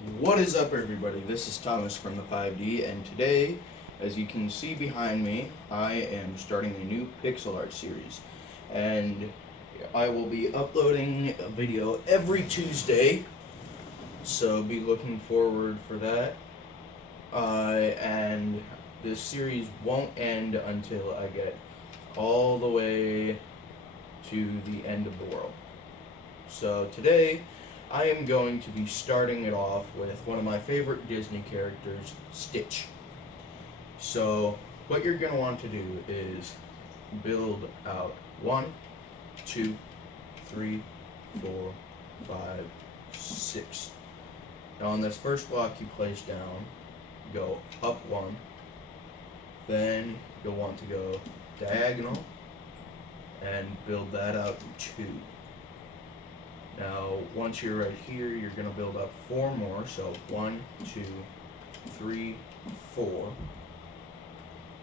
What is up, everybody? This is Thomas from the 5D, and today, as you can see behind me, I am starting a new pixel art series. And I will be uploading a video every Tuesday, so be looking forward for that. And this series won't end until I get all the way to the end of the world. So today, I am going to be starting it off with one of my favorite Disney characters, Stitch. So, what you're going to want to do is build out 1, 2, 3, 4, 5, 6. Now, on this first block you place down, go up 1, then you'll want to go diagonal and build that out 2. Now, once you're right here, you're going to build up 4 more. So 1, 2, 3, 4.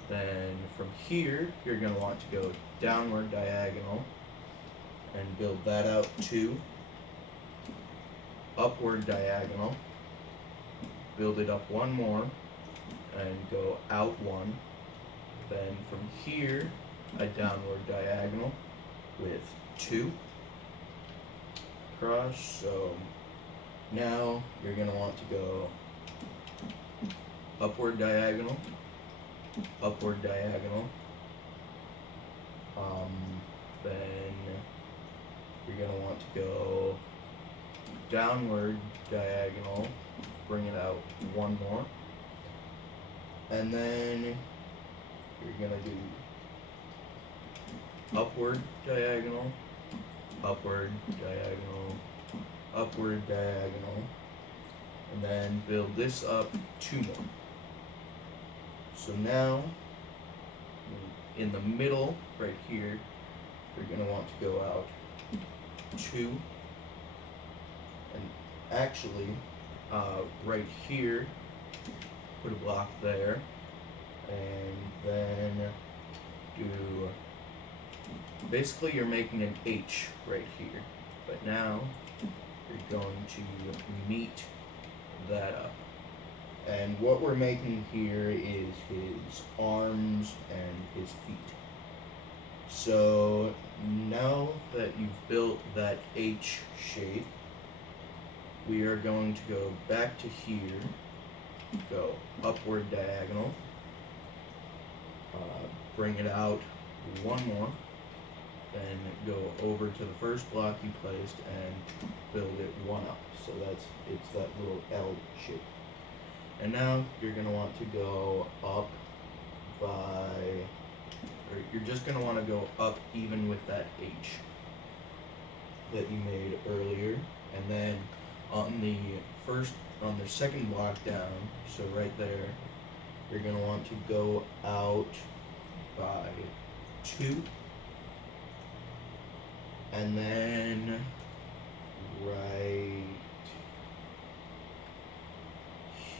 Then from here, you're going to want to go downward diagonal and build that out 2. Upward diagonal, build it up 1 more and go out 1. Then from here, a downward diagonal with 2. Cross. So now you're going to want to go upward diagonal, upward diagonal, then you're going to want to go downward diagonal, bring it out 1 more, and then you're going to do upward diagonal, upward diagonal, upward diagonal, and then build this up 2 more. So now, in the middle, right here, you're going to want to go out 2, and actually, right here, put a block there, and then do, basically you're making an H right here, but now you're going to meet that up. And what we're making here is his arms and his feet. So now that you've built that H shape, we are going to go back to here, go upward diagonal, bring it out 1 more, then go over to the first block you placed and build it 1 up. So it's that little L shape. And now you're going to want to go up or you're just going to want to go up even with that H that you made earlier. And then on the second block down, so right there, you're going to want to go out by 2. And then right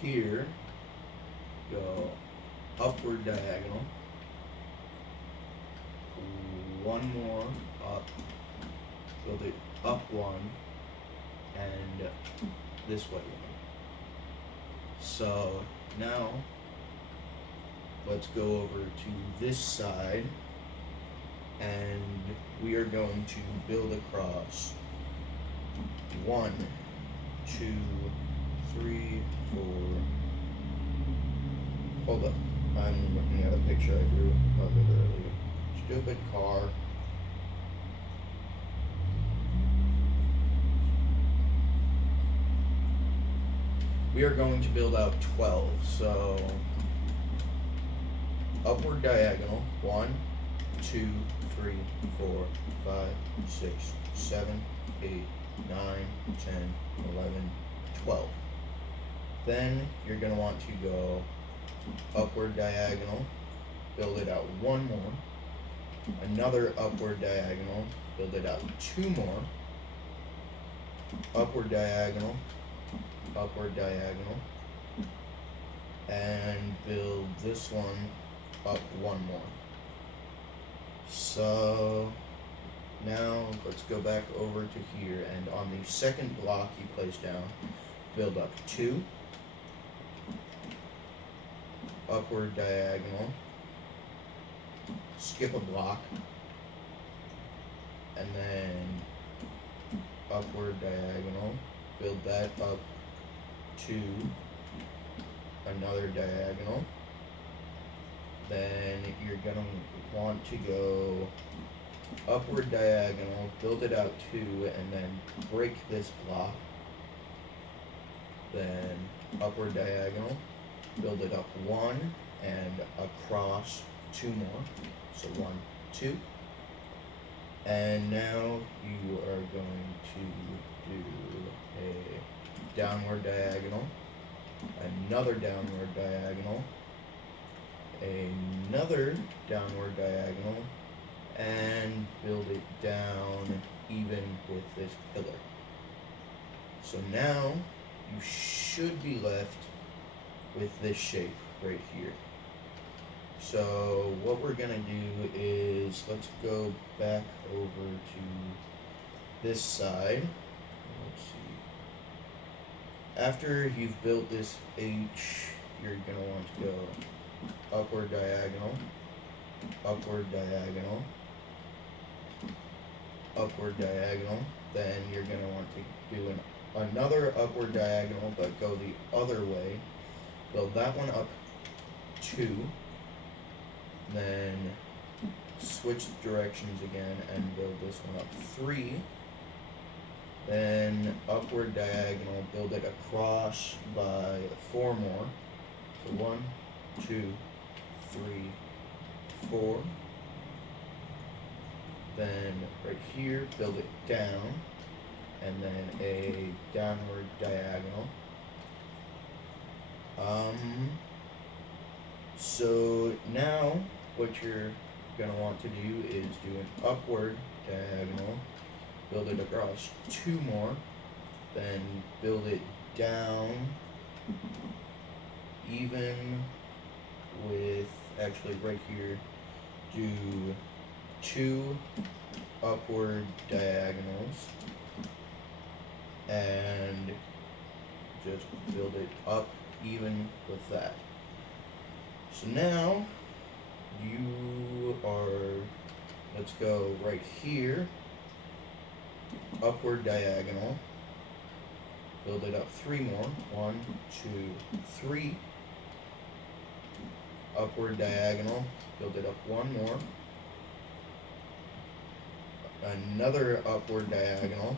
here, go upward diagonal, 1 more up, build it up 1, and this way 1. So now, let's go over to this side, and we are going to build across 1, 2, 3, 4. Hold up, I'm looking at a picture I drew of it earlier. Stupid car. We are going to build out 12, so upward diagonal, 1, 2, 3, 4, 5, 6, 7, 8, 9, 10, 11, 12. Then you're going to want to go upward diagonal, build it out 1 more, another upward diagonal, build it out 2 more, upward diagonal, and build this one up 1 more. So now let's go back over to here, and on the second block you place down, build up 2, upward diagonal, skip a block, and then upward diagonal, build that up to another diagonal. Then you're gonna want to go upward diagonal, build it out 2, and then break this block. Then upward diagonal, build it up 1 and across 2 more. So 1, 2. And now you are going to do a downward diagonal, another downward diagonal, another downward diagonal, and build it down even with this pillar. So now you should be left with this shape right here. So what we're gonna do is, let's go back over to this side. Let's see. After you've built this H, you're gonna want to go upward diagonal, upward diagonal, upward diagonal. Then you're gonna want to do another upward diagonal, but go the other way. Build that one up 2. Then switch directions again and build this one up 3. Then upward diagonal, build it across by 4 more. So 1, 2, 3, 4. Then right here, build it down, and then a downward diagonal. So now what you're going to want to do is do an upward diagonal, build it across 2 more, then build it down even with, actually right here, do 2 upward diagonals and just build it up even with that. So now you are, let's go right here, upward diagonal, build it up 3 more, 1, 2, 3, upward diagonal, build it up 1 more, another upward diagonal,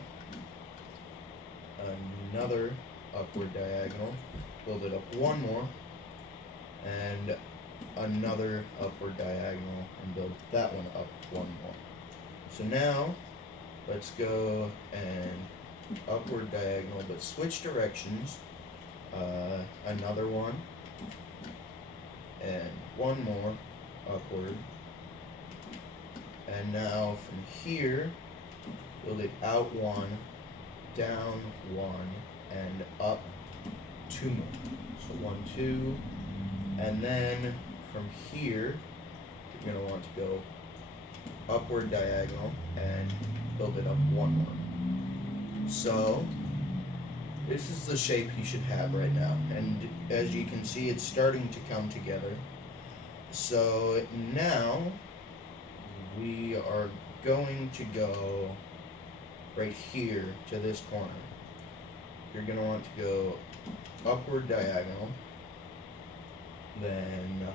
another upward diagonal, build it up 1 more, and another upward diagonal, and build that one up 1 more. So now let's go and upward diagonal, but switch directions, another one, and 1 more upward. And now from here, build it out 1, down 1, and up 2 more. So 1, 2, and then from here, you're going to want to go upward diagonal and build it up 1 more. So this is the shape you should have right now, and as you can see, it's starting to come together. So now we are going to go right here to this corner. You're going to want to go upward diagonal, then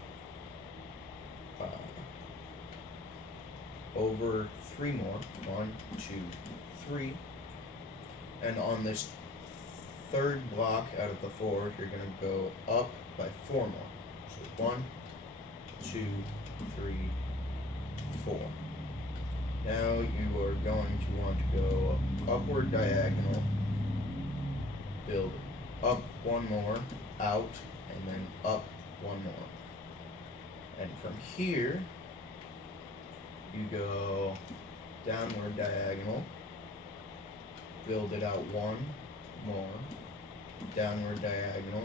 over 3 more, 1, 2, 3, and on this third block out of the 4, you're going to go up by 4 more. So 1, 2, 3, 4. Now you are going to want to go upward diagonal, build up 1 more, out, and then up 1 more. And from here, you go downward diagonal, build it out 1 more, downward diagonal,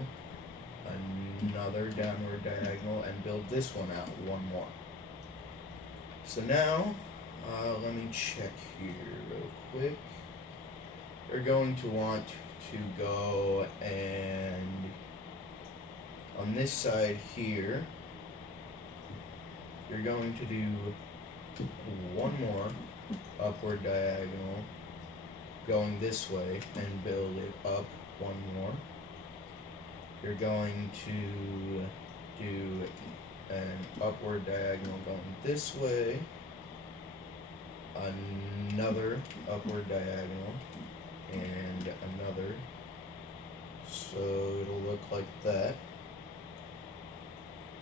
another downward diagonal, and build this one out 1 more. So now, let me check here real quick. You're going to want to go and on this side here, you're going to do one more upward diagonal going this way and build it up one more. You're going to do an upward diagonal going this way, another upward diagonal, and another. So it'll look like that.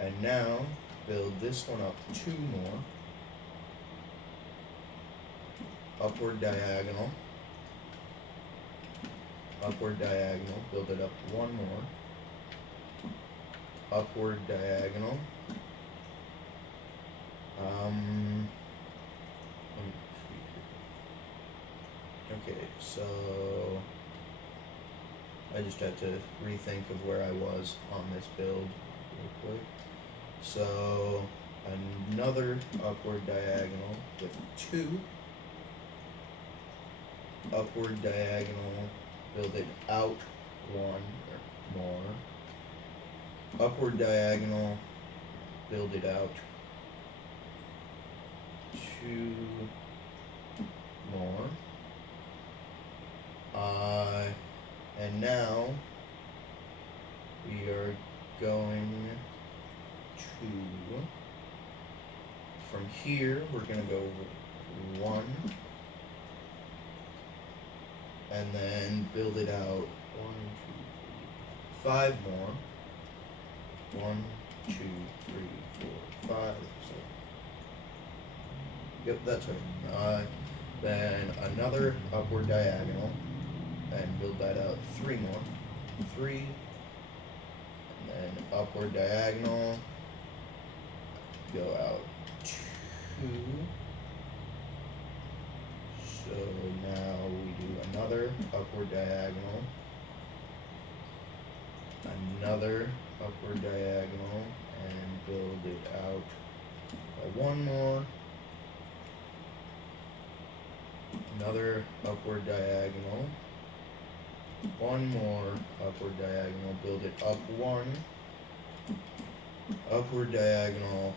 And now build this one up two more. Upward diagonal, build it up one more. Upward diagonal. Let me see here. Okay, so I just had to rethink of where I was on this build real quick. So another upward diagonal with two. Upward diagonal, build it out one or more. Upward diagonal, build it out two more. And now we are going to, from here, we're going to go one, and then build it out 1, 2, 3, 5 more. 1, 2, 3, 4, 5. So, yep, that's right. Then another upward diagonal, and build that out 3 more. 3, and then upward diagonal, go out 2. So now we do another upward diagonal, another upward diagonal, and build it out by 1 more. Another upward diagonal, 1 more upward diagonal, build it up 1, upward diagonal,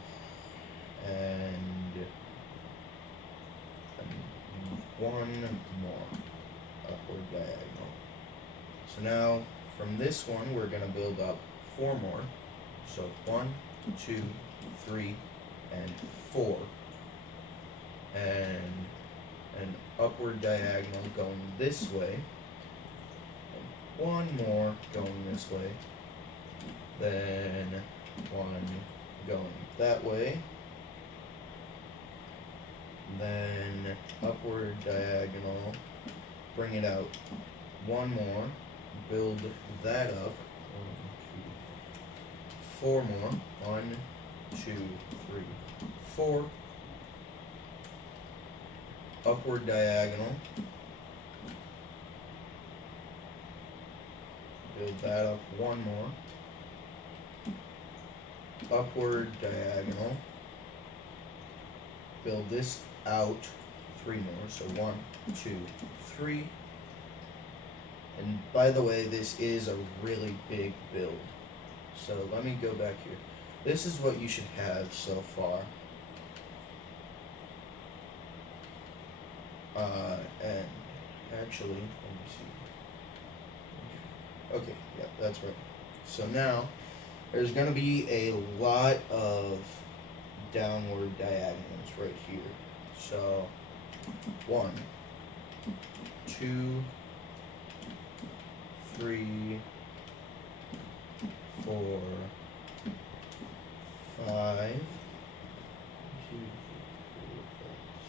and 1 more upward diagonal. So now from this one we're going to build up 4 more. So 1, 2, 3, and 4. And an upward diagonal going this way. And 1 more going this way. Then 1 going that way. Then upward diagonal, bring it out 1 more, build that up, 4 more, 1, 2, 3, 4, upward diagonal, build that up 1 more, upward diagonal, build this out 3 more, so 1, 2, 3. And by the way, this is a really big build. So let me go back here. This is what you should have so far. And actually, let me see. Okay, yeah, that's right. So now, there's going to be a lot of downward diagonals right here. So 1, 2, 3, 4, 5,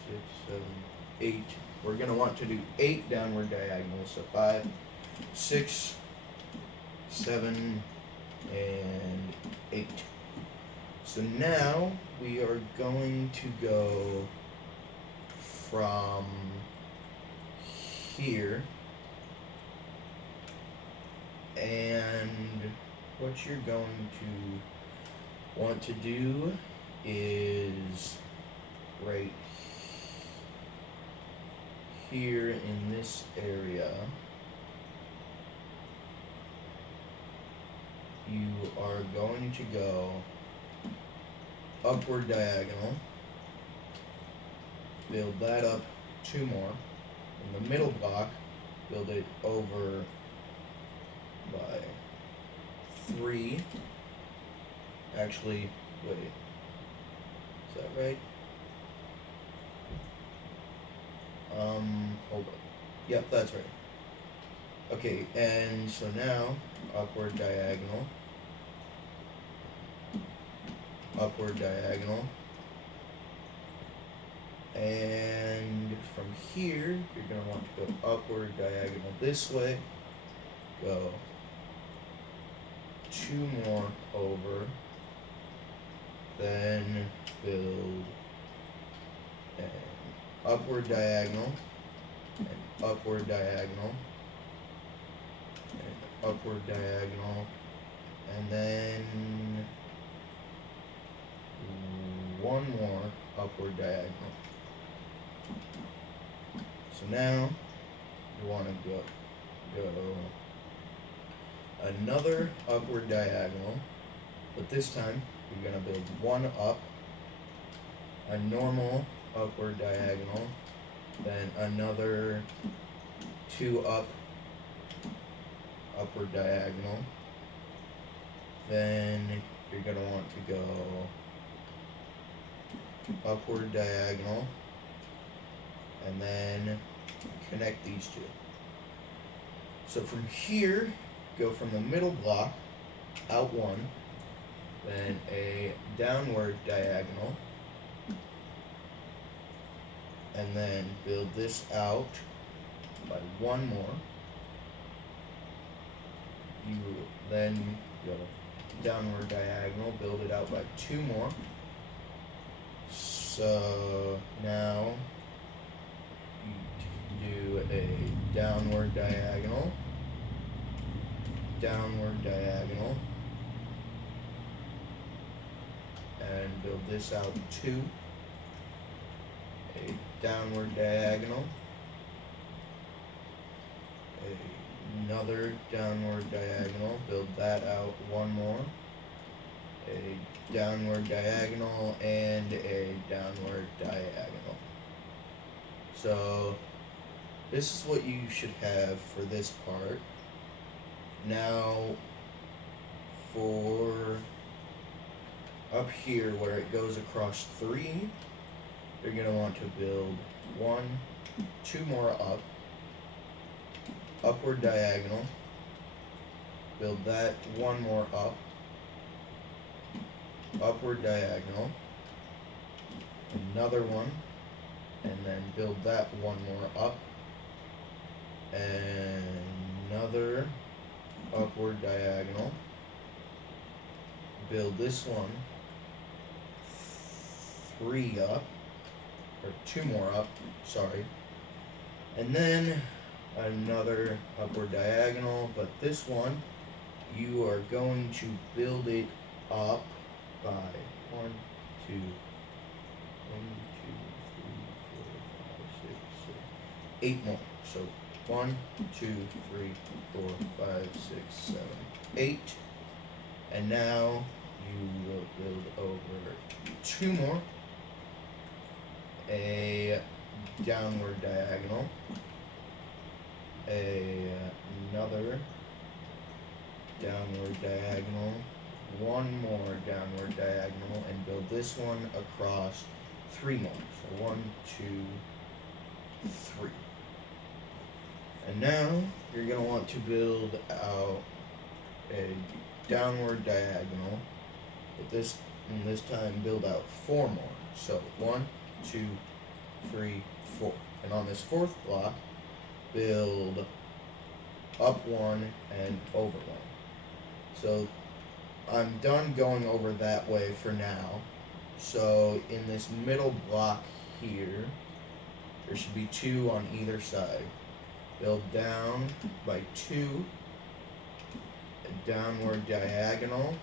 6, 7, 8. We're going to want to do 8 downward diagonals. So 5, 6, 7, and 8. So now we are going to go from here, and what you're going to want to do is right here in this area, are going to go upward diagonal, build that up 2 more. In the middle block, build it over by 3. Actually, wait. Is that right? Hold on. Yep, that's right. Okay, and so now, upward diagonal, and from here, you're going to want to go upward diagonal this way, go 2 more over, then build an upward diagonal, and upward diagonal, and upward diagonal, and then 1 more upward diagonal. So now you want to go another upward diagonal, but this time you're going to build 1 up, a normal upward diagonal, then another 2 up, upward diagonal, then you're going to want to go upward diagonal, and then connect these 2. So from here, go from the middle block, out 1, then a downward diagonal, and then build this out by 1 more. You then go downward diagonal, build it out by 2 more. So now you do a downward diagonal, and build this out 2, a downward diagonal, another downward diagonal, build that out 1 more, a downward diagonal, and a downward diagonal. So this is what you should have for this part. Now for up here where it goes across 3, you're going to want to build 2 more up, upward diagonal, build that 1 more up, upward diagonal, another one, and then build that 1 more up, and another upward diagonal, build this one 3 up, or 2 more up, sorry, and then another upward diagonal, but this one you are going to build it up by 1, 2, 3, 4, 5, 6, 7, 8 more. So 1, 2, 3, 4, 5, 6, 7, 8. And now you will build over 2 more, a downward diagonal, another downward diagonal, 1 more downward diagonal, and build this one across 3 more. So 1, 2, 3. And now you're going to want to build out a downward diagonal, but this time build out 4 more. So 1, 2, 3, 4. And on this 4th block, build up 1 and over 1. So I'm done going over that way for now. So in this middle block here, there should be 2 on either side. Build down by 2, a downward diagonal,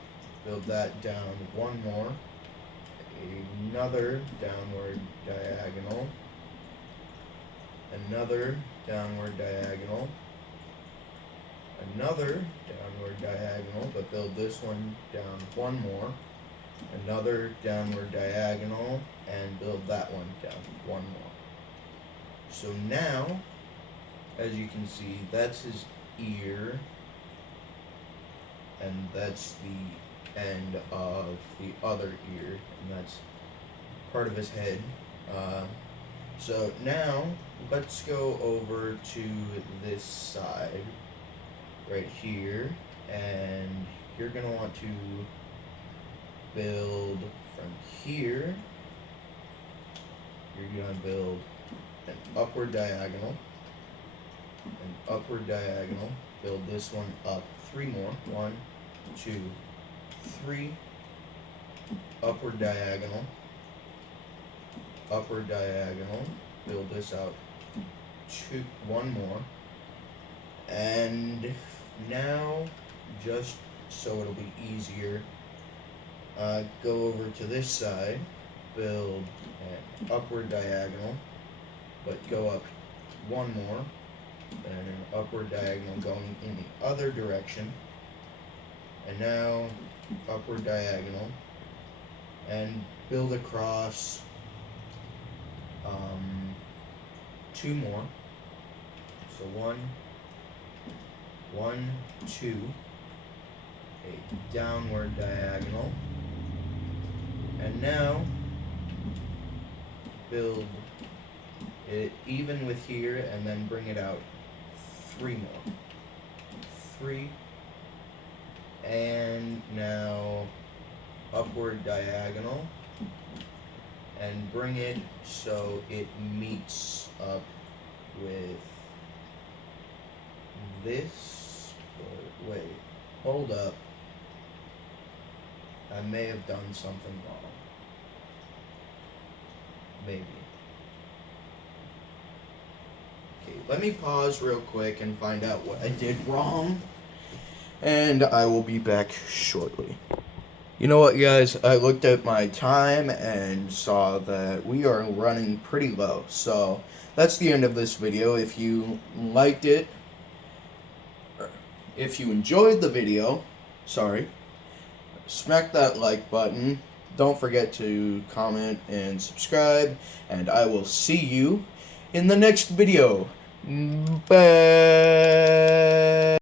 build that down 1 more, another downward diagonal, another downward diagonal, another downward diagonal, but build this one down one more, another downward diagonal, and build that one down one more. So now, as you can see, that's his ear, and that's the end of the other ear, and that's part of his head. So now, let's go over to this side, right here, and you're going to want to build from here, you're going to build an upward diagonal, build this one up 3 more, 1, 2, 3, upward diagonal, build this out 1 more, and now, just so it'll be easier, go over to this side, build an upward diagonal, but go up 1 more, and an upward diagonal going in the other direction, and now upward diagonal, and build across 2 more. So 1, 2, a downward diagonal, and now build it even with here, and then bring it out 3 more. 3, and now upward diagonal, and bring it so it meets up with this. But wait, hold up. I may have done something wrong. Maybe. Okay, let me pause real quick and find out what I did wrong, and I will be back shortly. You know what, guys? I looked at my time and saw that we are running pretty low. So that's the end of this video. If you liked it, if you enjoyed the video, smack that like button. Don't forget to comment and subscribe, and I will see you in the next video. Bye.